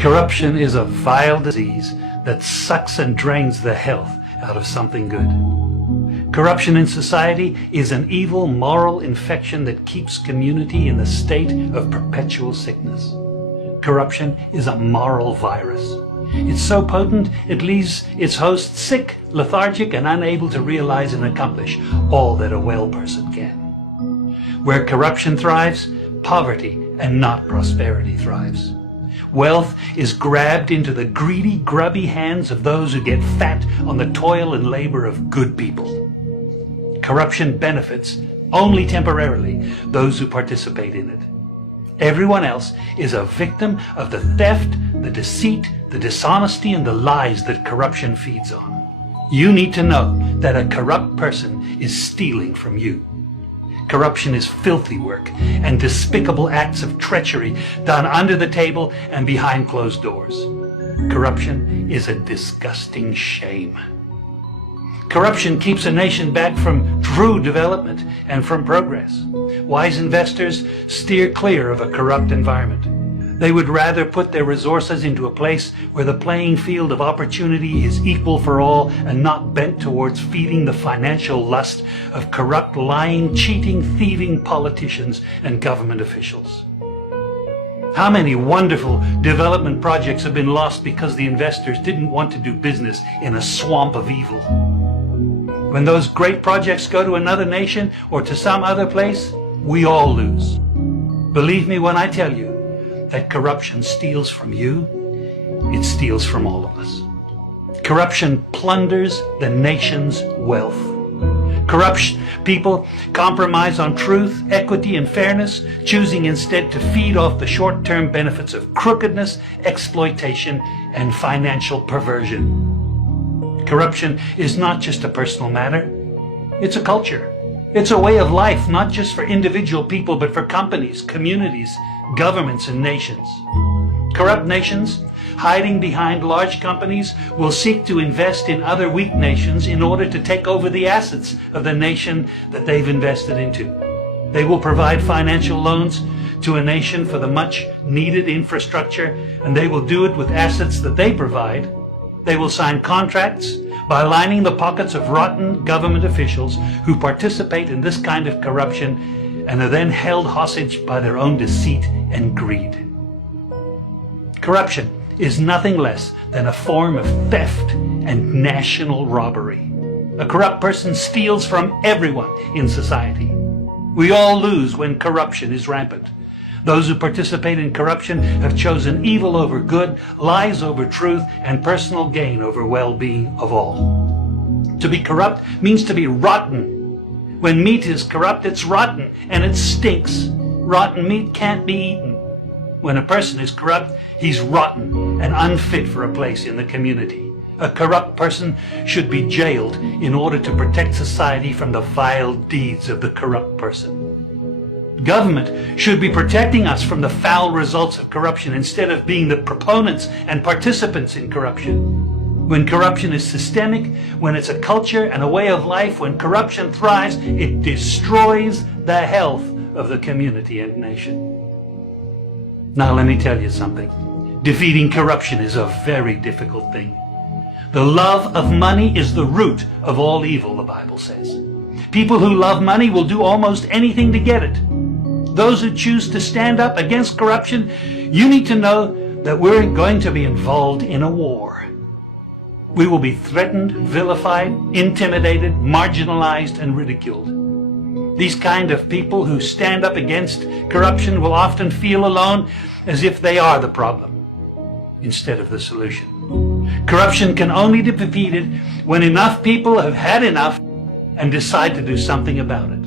Corruption is a vile disease that sucks and drains the health out of something good. Corruption in society is an evil moral infection that keeps community in a state of perpetual sickness. Corruption is a moral virus. It's so potent it leaves its host sick, lethargic, and unable to realize and accomplish all that a well person can. Where corruption thrives, poverty and not prosperity thrives. Wealth is grabbed into the greedy, grubby hands of those who get fat on the toil and labor of good people. Corruption benefits, only temporarily, those who participate in it. Everyone else is a victim of the theft, the deceit, the dishonesty, and the lies that corruption feeds on. You need to know that a corrupt person is stealing from you. Corruption is filthy work and despicable acts of treachery done under the table and behind closed doors. Corruption is a disgusting shame. Corruption keeps a nation back from true development and from progress. Wise investors steer clear of a corrupt environment. They would rather put their resources into a place where the playing field of opportunity is equal for all and not bent towards feeding the financial lust of corrupt, lying, cheating, thieving politicians and government officials. How many wonderful development projects have been lost because the investors didn't want to do business in a swamp of evil? When those great projects go to another nation or to some other place, we all lose. Believe me when I tell you that corruption steals from you, it steals from all of us. Corruption plunders the nation's wealth. Corrupt people compromise on truth, equity, and fairness, choosing instead to feed off the short-term benefits of crookedness, exploitation, and financial perversion. Corruption is not just a personal matter, it's a culture. It's a way of life, not just for individual people, but for companies, communities, governments, and nations. Corrupt nations, hiding behind large companies, will seek to invest in other weak nations in order to take over the assets of the nation that they've invested into. They will provide financial loans to a nation for the much needed infrastructure, and they will do it with assets that they provide. They will sign contracts by lining the pockets of rotten government officials who participate in this kind of corruption and are then held hostage by their own deceit and greed. Corruption is nothing less than a form of theft and national robbery. A corrupt person steals from everyone in society. We all lose when corruption is rampant. Those who participate in corruption have chosen evil over good, lies over truth, and personal gain over well-being of all. To be corrupt means to be rotten. When meat is corrupt, it's rotten, and it stinks. Rotten meat can't be eaten. When a person is corrupt, he's rotten and unfit for a place in the community. A corrupt person should be jailed in order to protect society from the vile deeds of the corrupt person. Government should be protecting us from the foul results of corruption instead of being the proponents and participants in corruption. When corruption is systemic, when it's a culture and a way of life, when corruption thrives, it destroys the health of the community and nation. Now let me tell you something. Defeating corruption is a very difficult thing. The love of money is the root of all evil, the Bible says. People who love money will do almost anything to get it. Those who choose to stand up against corruption, you need to know that we're going to be involved in a war. We will be threatened, vilified, intimidated, marginalized, and ridiculed. These kind of people who stand up against corruption will often feel alone, as if they are the problem instead of the solution. Corruption can only be defeated when enough people have had enough and decide to do something about it.